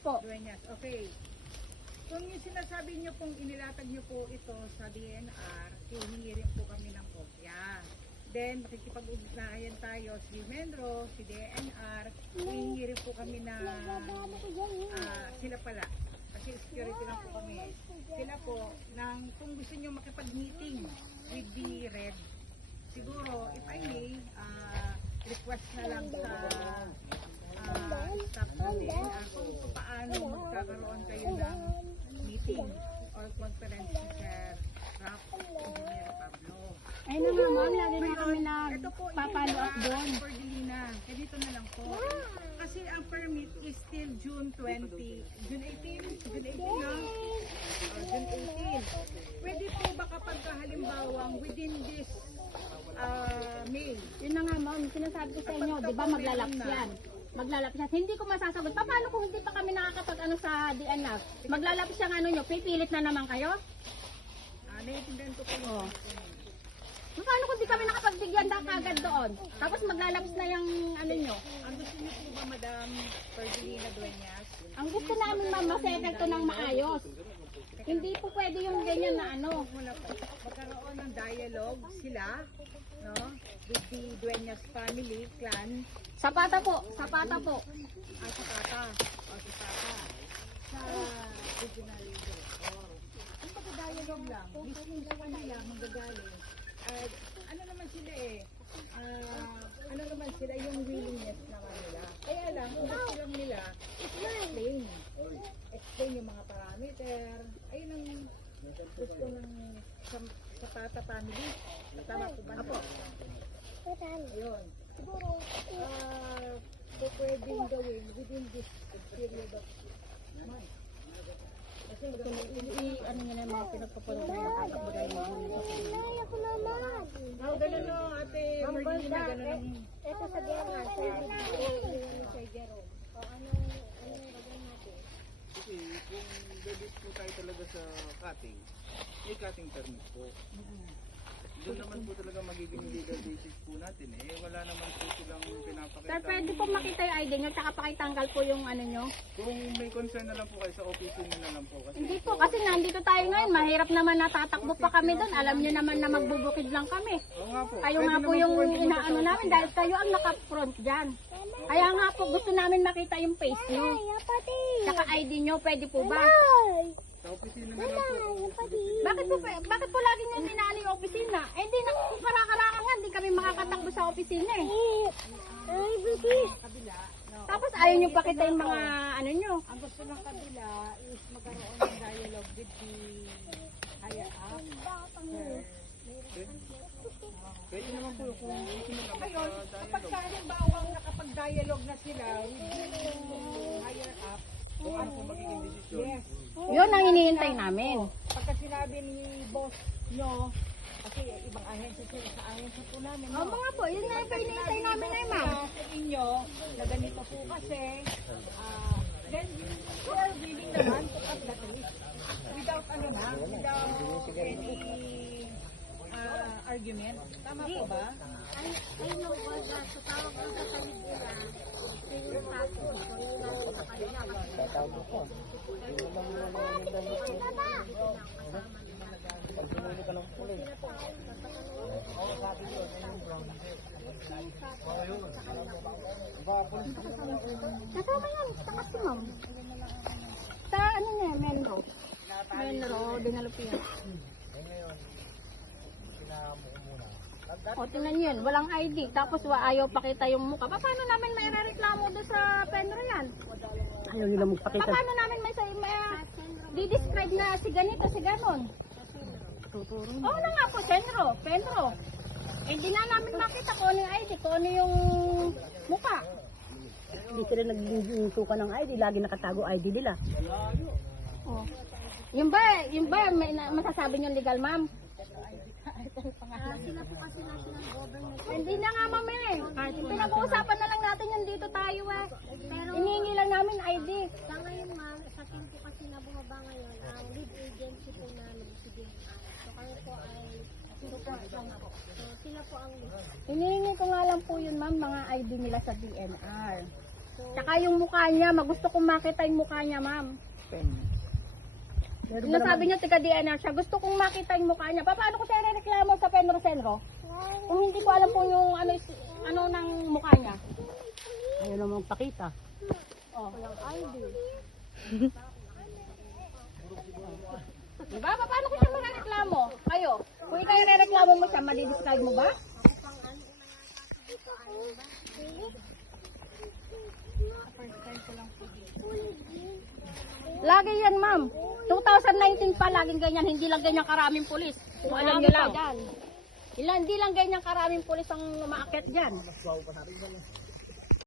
po. Dueñas, okay. Kung yung sinasabi niyo pong inilatag niyo po ito sa DNR, hihingi rin po kami ng kopya. Then, makikipag-ugnayan tayo si Menro, si DNR, hihingi rin po kami na sila pala. Kasi security lang po kami. Sila po, kung gusto niyo makipag-meeting with the Red, siguro, if I may, request na lang sa staff ng DNR kung paano magkakaroon kayo ng meeting or conference ni Sir Rap, Engineer Pablo. Ayun na nga ma'am, lagi na kami Ito po, nagpapalo up doon. Cordelina, ganito na lang po. Kasi ang permit is till June 20, June 18, June 18 na? June 18. Pwede po ba kapag halimbawang within this May? Yun na nga ma'am, sinasabi ko sa inyo, di ba maglalaps yan. Maglalaps yan. Hindi ko masasagot. Paano kung hindi pa kami nakakapag sa DNR? Maglalaps yung ano nyo, pipilit na naman kayo? Naiintindihan ko po yun. Oh. Paano kung di kami nakapagbigyan na kagad doon? Tapos maglalaps na yung ano nyo? Ang gusto niyo po ba, Madam Cordelina Dueñas? Ang gusto namin ma'am, mas-epekto ng maayos. Hindi po pwede yung ganyan na ano. Muna po, magkaroon ng dialogue sila, no? With the Dueñas family, clan, Sapata po, sapata po. sa Tata, sa Tata, sa regional director. Kung pagka-dialogue lang, listening sa kanila, manggagaling. Ano naman sila ano naman sila yung willingness naman nila. Kaya lang, kung gusto lang nila, explain. Explain yung mga parameter. Ayun ang gusto ng sa Tata family. Tama po ba? Apo. Ayun. Siguro, pwedeng gawin within this period of months. Kasi Ano nyo na yung mga pinagpapunan na yung kakabagay mo sa ganun no, ate Marlene, ganun ang Ito sa German, sa Jerome. O anong gagawin natin? Kasi kung bebis po tayo talaga sa cutting, may cutting permit po. Doon naman po talaga magiging legal basis po natin wala naman po silang pinapakita. Sir, pwede po makita yung ID nyo, tsaka pakitanggal po yung ano nyo. Kung may concern na lang po kayo sa office nyo na lang po. Kasi Hindi po, kasi nandito tayo ngayon, mahirap naman natatakbo pa kami doon. Alam nyo naman na magbubukid lang kami. oo nga po. Kayo Pwede nga po naman yung kayo pumunta inaano sa namin office. dahil kayo ang naka-front dyan. Kaya nga po gusto namin makita yung face nyo. Tsaka ID nyo, pwede po ba? Sa opisina na lang po. Bakit po lagi nyo inaano yung opisina? Eh hindi na kung karakarakan nga, hindi kami makakatakbo sa opisina eh. kabila, no? Tapos ayaw nyo pakita yung mga ano nyo. Ang gusto ng kabila is magkaroon ng dialogue with the higher up. Pwede naman po kung gusto nyo naman Ngayon, sa kapag dialogue. halimbawa nakapag-dialogue na sila with the higher up, Kung ano po magiging desisyon. yes. Yun ang hinihintay namin. Pagka sinabi ni boss nyo, kasi ibang ahensya sila sa ahensya po namin. Oo mga po, yun nga yung hinihintay namin ay ma'am. Sa inyo, na ganito po kasi, then we are willing naman to cut the tree. Without without any argument. Tama po ba? Ay, no, wala. Sa tawag ko sa talig nila, yung tapo, so yun natin sa kanila. Kasama yan, sa kasi ma'am. Sa ano niya, Menro. Menro, Dinalupian. O, tingnan nyo yun, walang ID, tapos ayaw pakita yung mukha. Paano namin may reklamo doon sa Penro yan? Ayaw nila magpakita. Paano namin may di-describe na si ganito, si ganon? Tuturo. Oo na nga po, Penro. Eh, di na namin makita kung ano yung ID, kung ano yung mukha. Hindi sila nagsuka ng ID. Lagi nakatago ID nila. Oh. Yung ba, may masasabi nyo legal, ma'am? Sila po kasi natin ang government. Hindi na nga, ma'am eh. Pinag-uusapan na lang natin yung dito tayo eh. Pero Inihingi lang namin ID. sa ngayon ma'am, sa team po kasi na bumaba ngayon, ang lead agency po namin, si DNR. So kami po ay support lang po. So sila po ang lead. Hinihingi ko nga lang po yun, ma'am, mga ID nila sa DNR. Tsaka yung mukha niya, gusto kong makita yung mukha niya, ma'am. Meron ba Sinasabi niya, tiga DNR siya, gusto kong makita yung mukha niya. Paano ko siya reklamo sa Penro Senro? Kung hindi ko alam po yung ano ng mukha niya. Ayaw namang pakita. Oh. Diba? Paano ko siya mareklamo? Kayo, kung ikaw yung reklamo mo siya, madidescribe mo ba? Lagi yan, ma'am. 2019 pa, laging ganyan. Hindi lang ganyan karaming pulis. Kung alam niyo lang. Hindi lang ganyan karaming pulis ang umaakyat dyan.